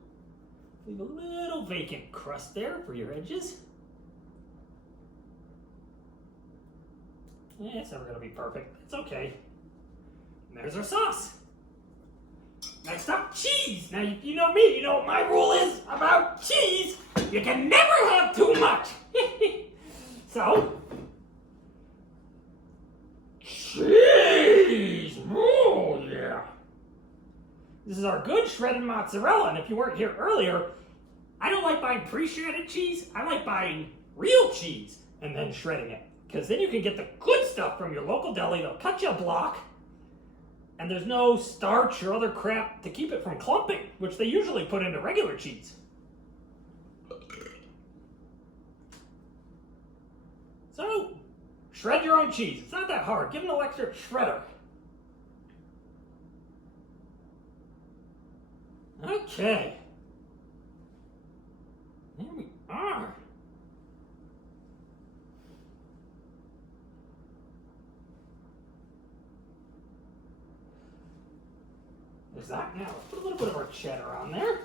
Leave a little vacant crust there for your edges. Yeah, it's never going to be perfect. It's okay. And there's our sauce. Next up, cheese. Now, if you know me, you know what my rule is about cheese. You can never have too much. So, cheese. Oh, yeah. This is our good shredded mozzarella. And if you weren't here earlier, I don't like buying pre-shredded cheese. I like buying real cheese and then shredding it. Because then you can get the good stuff from your local deli. They'll cut you a block. And there's no starch or other crap to keep it from clumping, which they usually put into regular cheese. So, shred your own cheese. It's not that hard. Get an electric shredder. Okay. There we are. There's that. Now, let's put a little bit of our cheddar on there.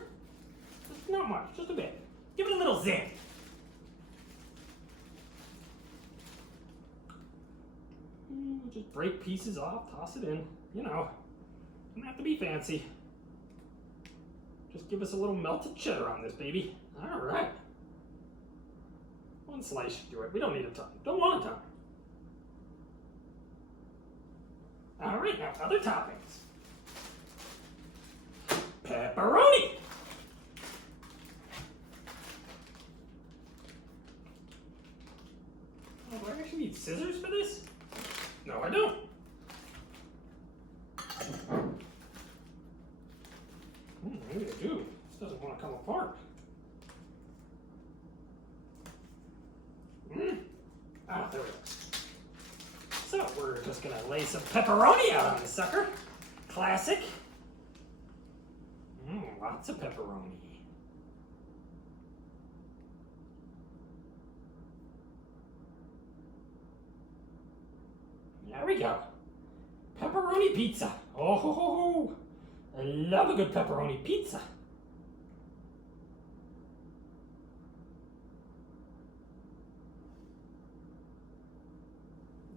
Just not much, just a bit. Give it a little zing. Just break pieces off, toss it in. You know, doesn't have to be fancy. Just give us a little melted cheddar on this, baby. All right. One slice should do it. We don't need a ton. Don't want a ton. All right, now other toppings. Pepperoni. Oh, do I actually need scissors for this? No, I don't. Maybe I do. This doesn't want to come apart. Ah, there we go. So we're just gonna lay some pepperoni out on this sucker. Classic. Lots of pepperoni. There we go. Pepperoni pizza. Oh, ho, ho, ho. I love a good pepperoni pizza.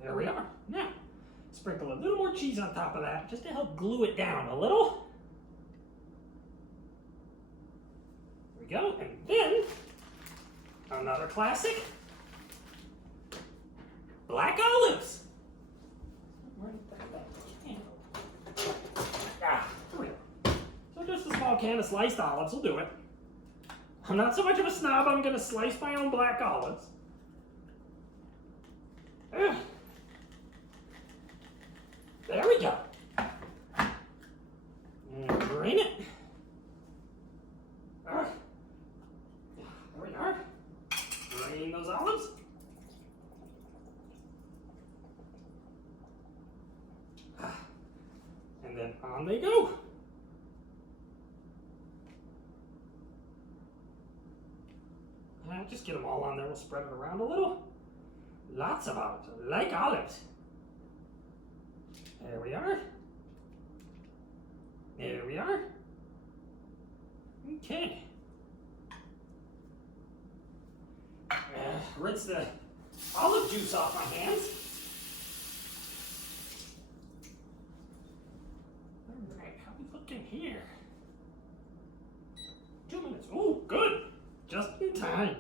There we are. Now, sprinkle a little more cheese on top of that just to help glue it down a little. There we go. And then another classic. Black olives. Where did that can? Ah, here we go. So just a small can of sliced olives will do it. I'm not so much of a snob, I'm going to slice my own black olives. Ugh. There we go. And drain it. There we are. Drain those olives. And then on they go. Just get them all on there. We'll spread it around a little. Lots of olives. I like olives. There we are. There we are. Okay. Rinse the olive juice off my hands. All right, how we looking here? 2 minutes. Oh, good. Just in time.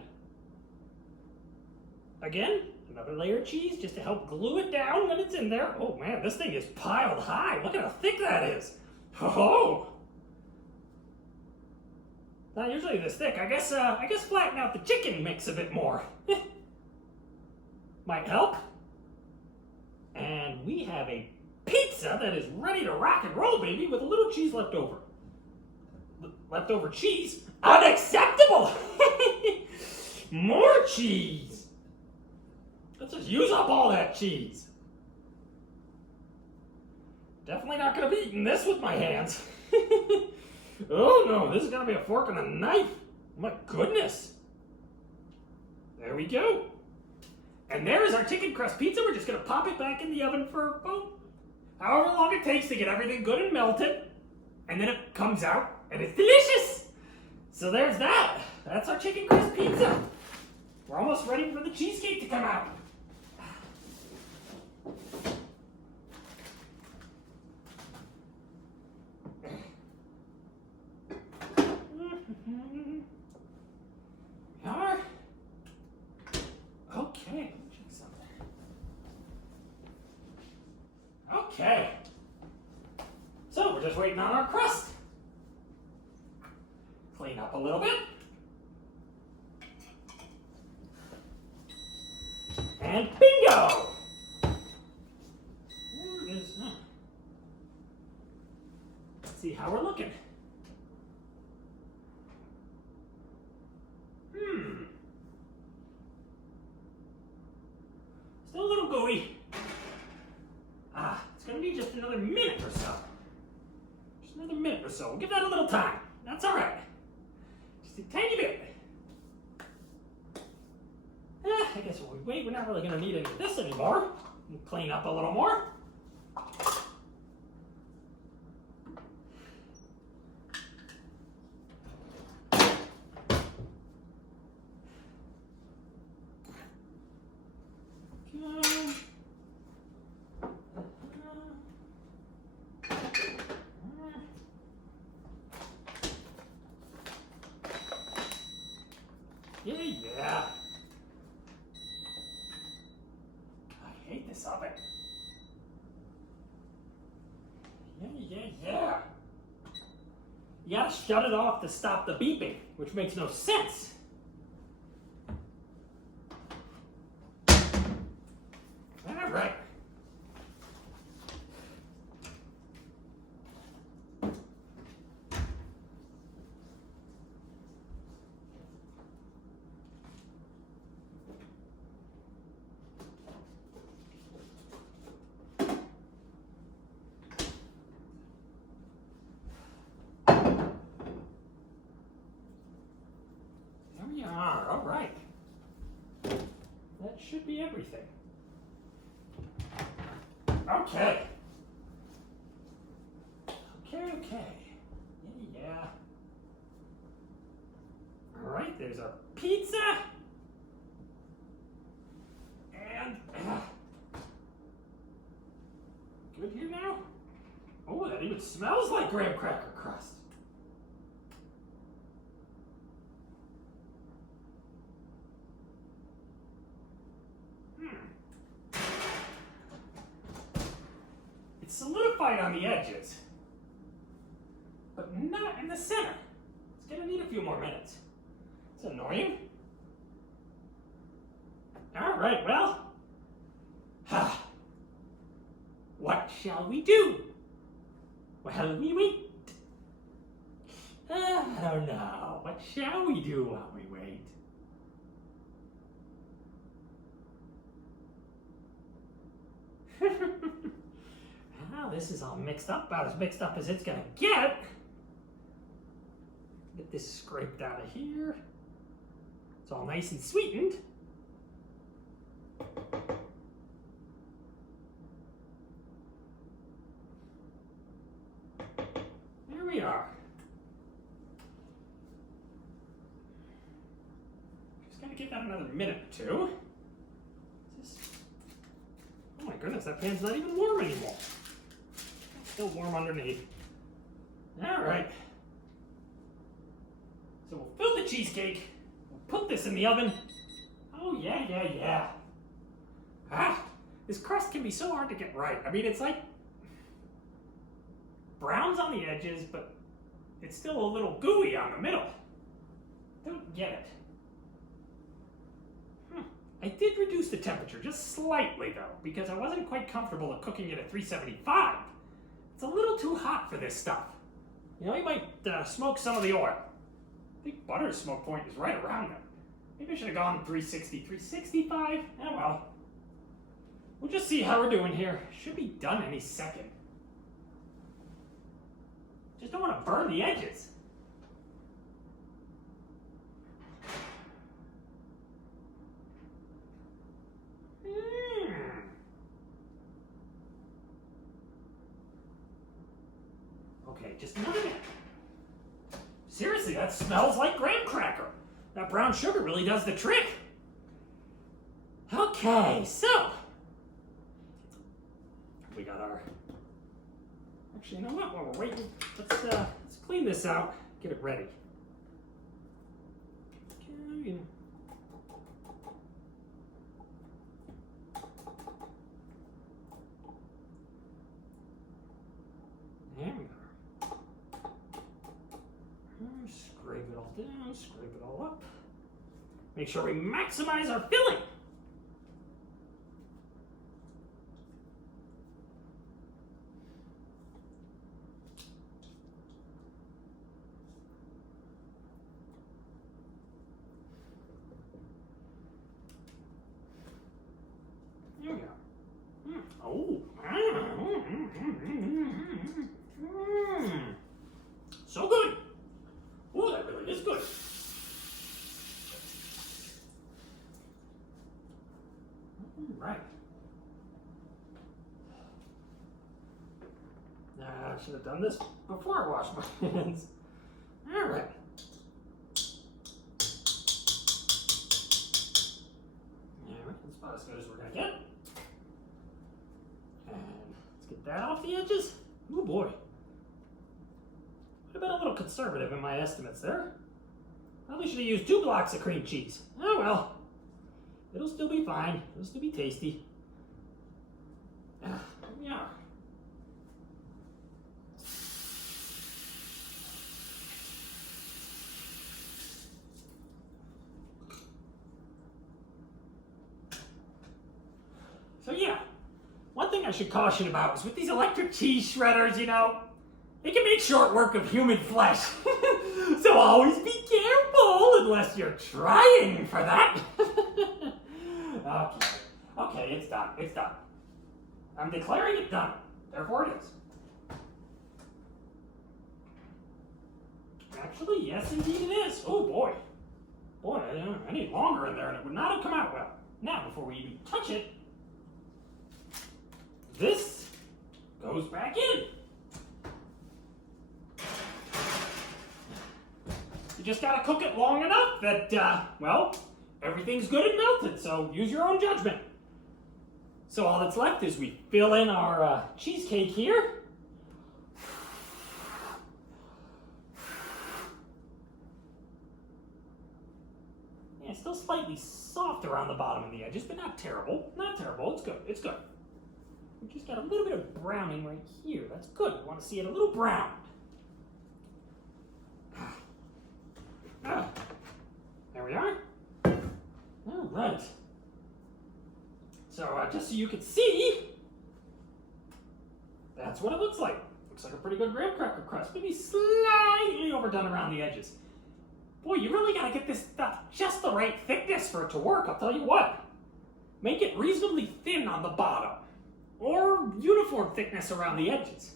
Again, another layer of cheese just to help glue it down when it's in there. Oh man, this thing is piled high. Look at how thick that is. Oh! Not usually this thick. I guess flatten out the chicken mix a bit more. Might help. And we have a pizza that is ready to rock and roll, baby, with a little cheese left over. Leftover cheese? Unacceptable! More cheese! Let's just use up all that cheese. Definitely not going to be eating this with my hands. Oh no, this is going to be a fork and a knife. My goodness. There we go. And there is our chicken crust pizza. We're just going to pop it back in the oven for however long it takes to get everything good and melted. And then it comes out and it's delicious. So there's that. That's our chicken crust pizza. We're almost ready for the cheesecake to come out. Okay, check something. Okay. So we're just waiting on our crust. Clean up a little bit. And bingo! There it is. Let's see how we're looking. Still a little gooey. It's going to be just another minute or so. Just another minute or so. We'll give that a little time. That's all right. Just a tiny bit. I guess when we wait, we're not really going to need any of this anymore. We'll clean up a little more. Yeah. I hate this oven. Yeah. You gotta shut it off to stop the beeping, which makes no sense. All right. All right. That should be everything. Okay. Yeah. All right, there's our pizza. And good here now. Oh, that even smells like graham cracker crust. solidified on the edges, but not in the center. It's gonna need a few more minutes. It's annoying. All right, well, what shall we do? While we wait. I don't know. What shall we do while we wait? Well, this is all mixed up, about as mixed up as it's gonna get. Get this scraped out of here. It's all nice and sweetened. There we are. Just gotta give that another minute or two. Oh my goodness, that pan's not even warm anymore. It's still warm underneath. All right. So we'll fill the cheesecake. We'll put this in the oven. Oh yeah. This crust can be so hard to get right. I mean, it's like brown's on the edges, but it's still a little gooey on the middle. Don't get it. I did reduce the temperature just slightly though, because I wasn't quite comfortable at cooking it at 375. It's a little too hot for this stuff. You know, you might smoke some of the oil. I think butter's smoke point is right around there. Maybe I should have gone 360, 365. Oh well. We'll just see how we're doing here. Should be done any second. Just don't want to burn the edges. Okay, just another minute. Seriously, that smells like graham cracker. That brown sugar really does the trick. Okay, so we got our. Actually, you know what? While we're waiting, let's clean this out, get it ready. Okay. There we are. Scrape it all down, scrape it all up. Make sure we maximize our filling. There we go. Oh. So good. Oh, that really is good. All right. I should have done this before I washed my hands. All right. All right, that's about as good as we're gonna get. And let's get that off the edges. Oh boy. I've been a little conservative in my estimates there. Probably should have used 2 blocks of cream cheese. Oh well. It'll still be fine. It'll still be tasty. Here we are. So yeah, one thing I should caution about is with these electric cheese shredders, you know, they can make short work of human flesh. So always be careful unless you're trying for that. Okay, it's done. It's done. I'm declaring it done. Therefore it is. Actually, yes indeed it is. Oh boy. Boy, I need longer in there and it would not have come out well. Now, before we even touch it, this goes back in. You just gotta cook it long enough that, well, everything's good and melted, so use your own judgment. So all that's left is we fill in our cheesecake here. Yeah, it's still slightly soft around the bottom and the edges, but not terrible. Not terrible, it's good, it's good. We just got a little bit of browning right here. That's good. We want to see it a little brown. There we are. All right. So just so you can see, that's what it looks like. Looks like a pretty good graham cracker crust. Maybe slightly overdone around the edges. Boy, you really got to get this stuff just the right thickness for it to work. I'll tell you what. Make it reasonably thin on the bottom, or uniform thickness around the edges.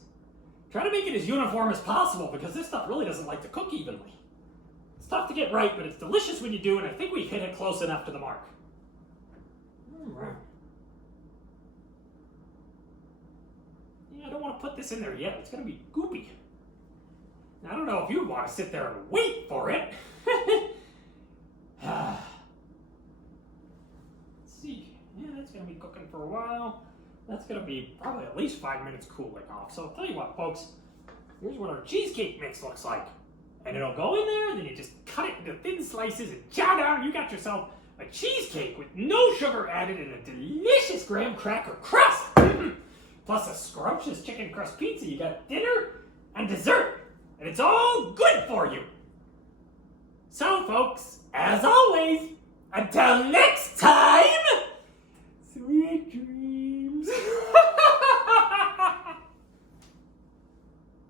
Try to make it as uniform as possible because this stuff really doesn't like to cook evenly. It's tough to get right, but it's delicious when you do, and I think we hit it close enough to the mark. All right. Yeah, I don't want to put this in there yet. It's going to be goopy. Now, I don't know if you'd want to sit there and wait for it. Let's see. Yeah, that's going to be cooking for a while. That's going to be probably at least 5 minutes cooling off. So I'll tell you what, folks. Here's what our cheesecake mix looks like. And it'll go in there, and then you just cut it into thin slices and chow down. You got yourself a cheesecake with no sugar added and a delicious graham cracker crust. Plus a scrumptious chicken crust pizza. You got dinner and dessert. And it's all good for you. So, folks, as always, until next time.